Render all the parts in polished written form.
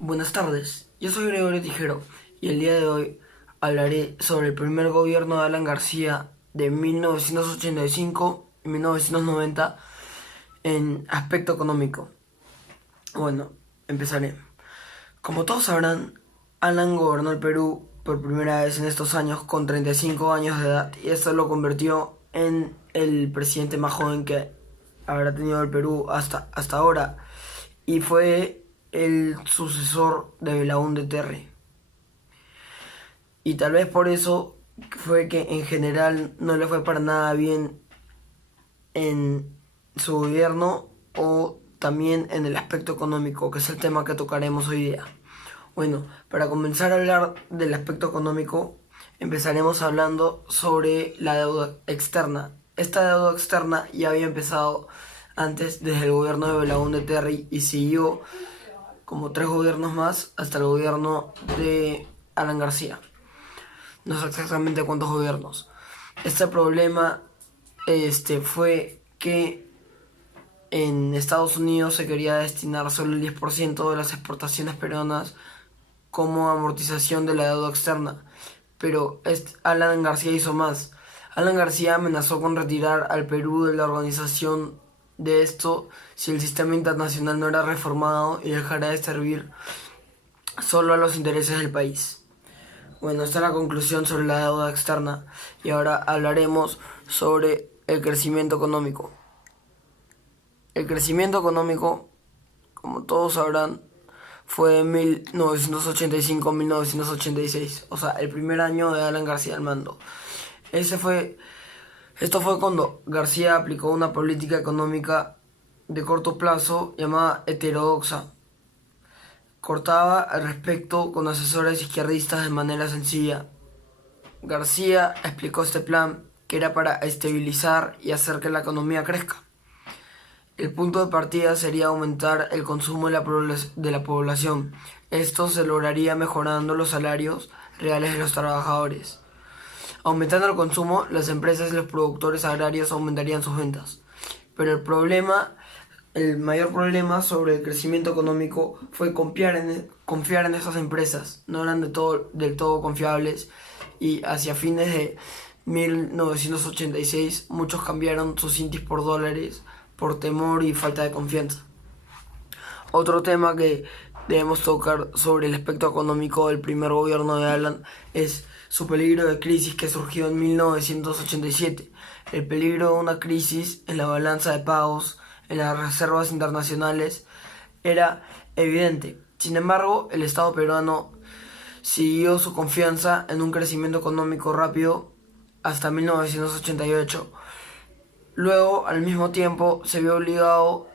Buenas tardes, yo soy Gregorio Tijero y el día de hoy hablaré sobre el primer gobierno de Alan García de 1985 y 1990 en aspecto económico. Bueno, empezaré. Como todos sabrán, Alan gobernó el Perú por primera vez en estos años con 35 años de edad y esto lo convirtió en el presidente más joven que habrá tenido el Perú hasta ahora y fue el sucesor de Belaúnde Terry. Y tal vez por eso fue que en general no le fue para nada bien en su gobierno o también en el aspecto económico, que es el tema que tocaremos hoy día. Bueno, para comenzar a hablar del aspecto económico, empezaremos hablando sobre la deuda externa. Esta deuda externa ya había empezado antes desde el gobierno de Belaúnde Terry y siguió como 3 gobiernos más hasta el gobierno de Alan García. No sé exactamente cuántos gobiernos. Este problema fue que en Estados Unidos se quería destinar solo el 10% de las exportaciones peruanas como amortización de la deuda externa. Pero Alan García hizo más. Alan García amenazó con retirar al Perú de la organización de esto si el sistema internacional no era reformado y dejara de servir solo a los intereses del país. Bueno, esta es la conclusión sobre la deuda externa y ahora hablaremos sobre el crecimiento económico. El crecimiento económico, como todos sabrán, fue de 1985 a 1986, o sea, el primer año de Alan García al mando. Esto fue cuando García aplicó una política económica de corto plazo llamada heterodoxa. Cortaba al respecto con asesores izquierdistas de manera sencilla. García explicó este plan que era para estabilizar y hacer que la economía crezca. El punto de partida sería aumentar el consumo de la población. Esto se lograría mejorando los salarios reales de los trabajadores. Aumentando el consumo, las empresas y los productores agrarios aumentarían sus ventas. Pero el mayor problema sobre el crecimiento económico fue confiar en esas empresas. No eran del todo confiables y hacia fines de 1986 muchos cambiaron sus intis por dólares por temor y falta de confianza. Otro tema que debemos tocar sobre el aspecto económico del primer gobierno de Alan es su peligro de crisis que surgió en 1987. El peligro de una crisis en la balanza de pagos, en las reservas internacionales, era evidente. Sin embargo, el Estado peruano siguió su confianza en un crecimiento económico rápido hasta 1988. Luego, al mismo tiempo, se vio obligado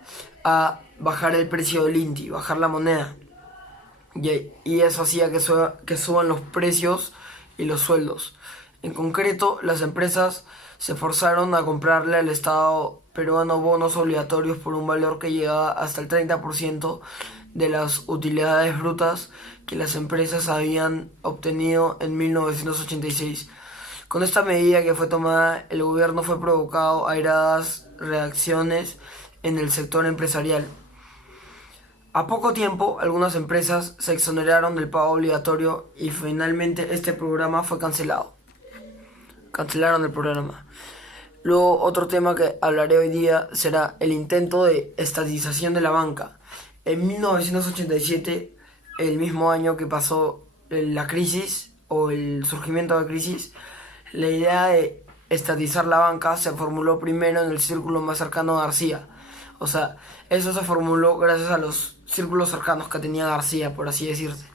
a bajar el precio del INTI, bajar la moneda. Y eso hacía que suban los precios y los sueldos. En concreto, las empresas se forzaron a comprarle al Estado peruano bonos obligatorios por un valor que llegaba hasta el 30% de las utilidades brutas que las empresas habían obtenido en 1986. Con esta medida que fue tomada, el gobierno fue provocado airadas reacciones en el sector empresarial. A poco tiempo, algunas empresas se exoneraron del pago obligatorio y finalmente este programa fue cancelado. Cancelaron el programa. Luego, otro tema que hablaré hoy día será el intento de estatización de la banca. En 1987, el mismo año que pasó la crisis o el surgimiento de la crisis, la idea de estatizar la banca se formuló primero en el círculo más cercano a García. O sea, eso se formuló gracias a los círculos cercanos que tenía García, por así decirse.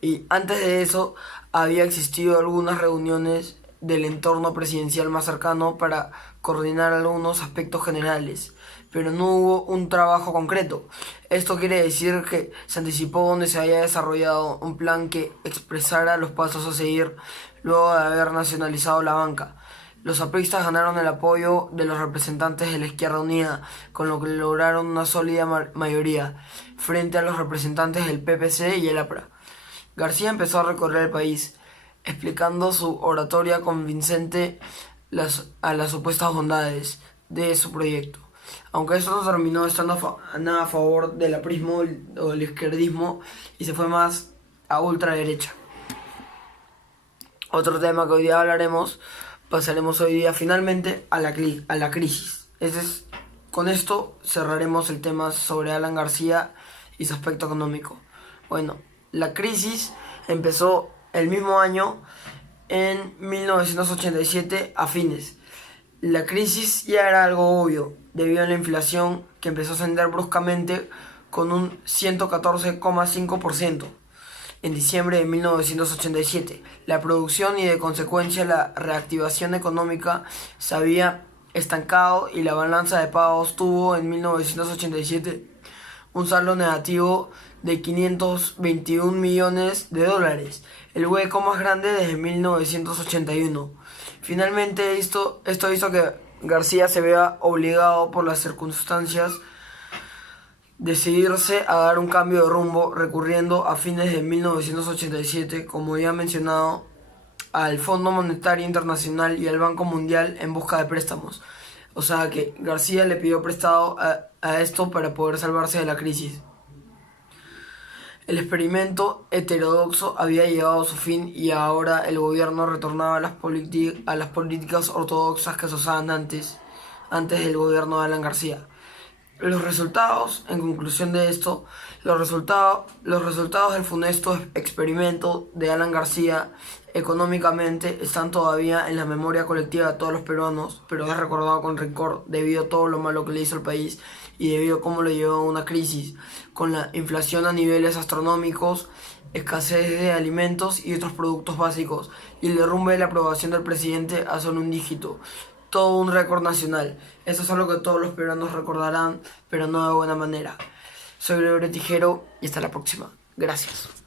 Y antes de eso había existido algunas reuniones del entorno presidencial más cercano para coordinar algunos aspectos generales, pero no hubo un trabajo concreto. Esto quiere decir que se anticipó donde se había desarrollado un plan que expresara los pasos a seguir luego de haber nacionalizado la banca. Los apristas ganaron el apoyo de los representantes de la Izquierda Unida, con lo que lograron una sólida mayoría frente a los representantes del PPC y el APRA. García empezó a recorrer el país, explicando su oratoria convincente a las supuestas bondades de su proyecto. aunque esto no terminó estando nada a favor del aprismo o del izquierdismo y se fue más a ultraderecha. Otro tema que hoy día hablaremos, pasaremos hoy día finalmente a la crisis. Con esto cerraremos el tema sobre Alan García y su aspecto económico. Bueno, la crisis empezó el mismo año, en 1987 a fines. La crisis ya era algo obvio, debido a la inflación que empezó a ascender bruscamente con un 114,5%. En diciembre de 1987, la producción y de consecuencia la reactivación económica se había estancado y la balanza de pagos tuvo en 1987 un saldo negativo de 521 millones de dólares, el hueco más grande desde 1981. Finalmente esto hizo que García se vea obligado por las circunstancias decidirse a dar un cambio de rumbo, recurriendo a fines de 1987, como ya mencionado, al Fondo Monetario Internacional y al Banco Mundial en busca de préstamos. O sea que García le pidió prestado a esto para poder salvarse de la crisis. El experimento heterodoxo había llegado a su fin y ahora el gobierno retornaba a las políticas ortodoxas que se usaban antes del gobierno de Alan García. Los resultados, en conclusión de esto, los resultados del funesto experimento de Alan García económicamente están todavía en la memoria colectiva de todos los peruanos, pero es recordado con rencor debido a todo lo malo que le hizo al país y debido a cómo lo llevó a una crisis, con la inflación a niveles astronómicos, escasez de alimentos y otros productos básicos, y el derrumbe de la aprobación del presidente a solo un dígito. Todo un récord nacional. Eso es algo que todos los peruanos recordarán, pero no de buena manera. Soy Gregorio Tijero y hasta la próxima. Gracias.